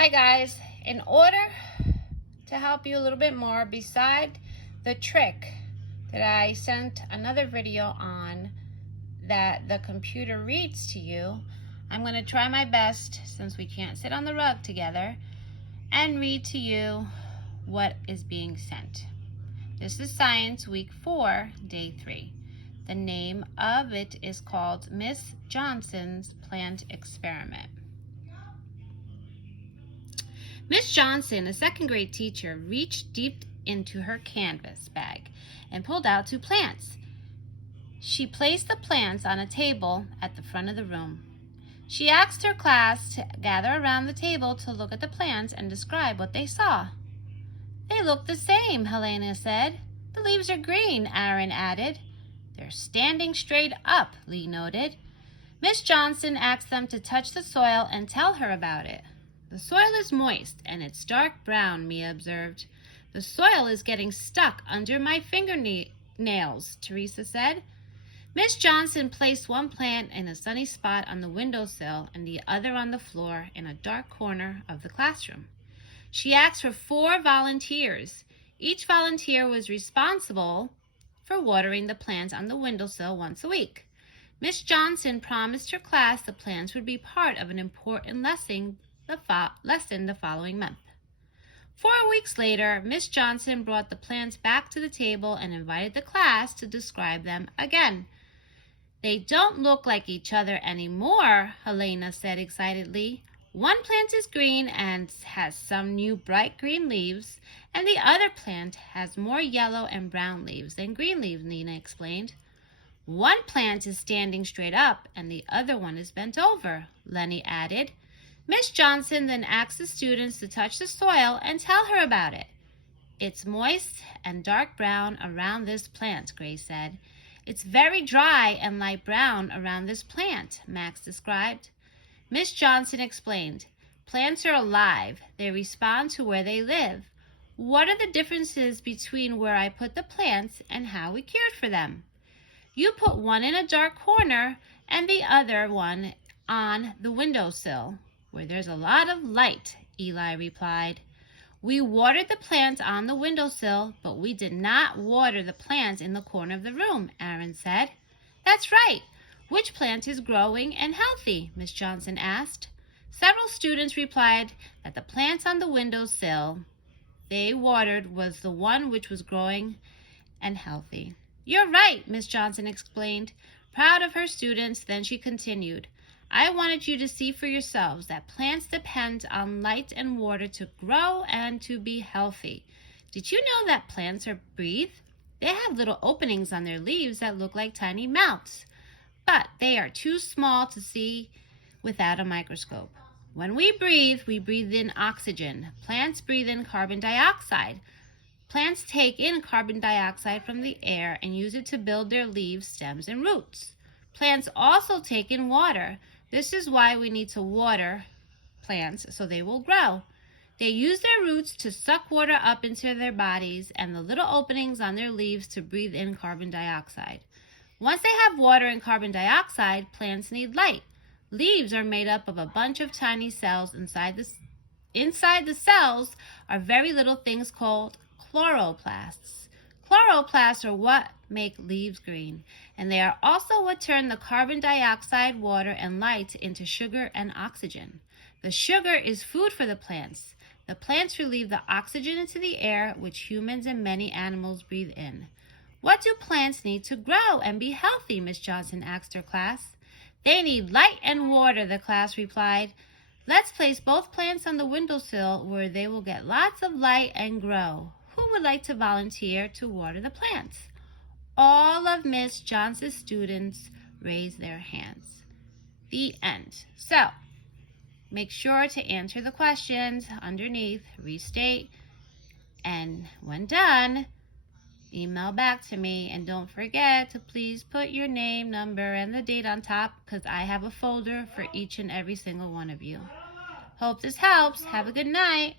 Hi guys, in order to help you a little bit more, beside the trick that I sent another video on that the computer reads to you, I'm going to try my best, since we can't sit on the rug together, and read to you what is being sent. This is Science Week 4, Day 3. The name of it is called Miss Johnson's Plant Experiment. Miss Johnson, a second grade teacher, reached deep into her canvas bag and pulled out 2 plants. She placed the plants on a table at the front of the room. She asked her class to gather around the table to look at the plants and describe what they saw. "They look the same," Helena said. "The leaves are green," Aaron added. "They're standing straight up," Lee noted. Miss Johnson asked them to touch the soil and tell her about it. "The soil is moist and it's dark brown," Mia observed. "The soil is getting stuck under my fingernails," Teresa said. Miss Johnson placed one plant in a sunny spot on the windowsill and the other on the floor in a dark corner of the classroom. She asked for 4 volunteers. Each volunteer was responsible for watering the plants on the windowsill once a week. Miss Johnson promised her class the plants would be part of an important lesson the following month. 4 weeks later, Miss Johnson brought the plants back to the table and invited the class to describe them again. "They don't look like each other anymore," Helena said excitedly. "One plant is green and has some new bright green leaves, and the other plant has more yellow and brown leaves than green leaves," Nina explained. "One plant is standing straight up and the other one is bent over," Lenny added. Miss Johnson then asked the students to touch the soil and tell her about it. "It's moist and dark brown around this plant," Grace said. "It's very dry and light brown around this plant," Max described. Miss Johnson explained, "Plants are alive. They respond to where they live. What are the differences between where I put the plants and how we cared for them?" "You put one in a dark corner and the other one on the windowsill, where there's a lot of light," Eli replied. "We watered the plants on the windowsill, but we did not water the plants in the corner of the room," Aaron said. "That's right. Which plant is growing and healthy?" Miss Johnson asked. Several students replied that the plants on the windowsill they watered was the one which was growing and healthy. "You're right," Miss Johnson explained, proud of her students. Then she continued, "I wanted you to see for yourselves that plants depend on light and water to grow and to be healthy. Did you know that plants breathe? They have little openings on their leaves that look like tiny mouths, but they are too small to see without a microscope. When we breathe in oxygen. Plants breathe in carbon dioxide. Plants take in carbon dioxide from the air and use it to build their leaves, stems, and roots. Plants also take in water. This is why we need to water plants so they will grow. They use their roots to suck water up into their bodies and the little openings on their leaves to breathe in carbon dioxide. Once they have water and carbon dioxide, plants need light. Leaves are made up of a bunch of tiny cells. Inside the cells are very little things called chloroplasts. Chloroplasts are what make leaves green, and they are also what turn the carbon dioxide, water, and light into sugar and oxygen. The sugar is food for the plants. The plants relieve the oxygen into the air, which humans and many animals breathe in. "What do plants need to grow and be healthy?" Miss Johnson asked her class. "They need light and water," the class replied. "Let's place both plants on the windowsill where they will get lots of light and grow. Who would like to volunteer to water the plants?" All of Miss Johnson's students raised their hands. The end. So, make sure to answer the questions underneath, restate, and when done, email back to me. And don't forget to please put your name, number, and the date on top, because I have a folder for each and every single one of you. Hope this helps. Have a good night.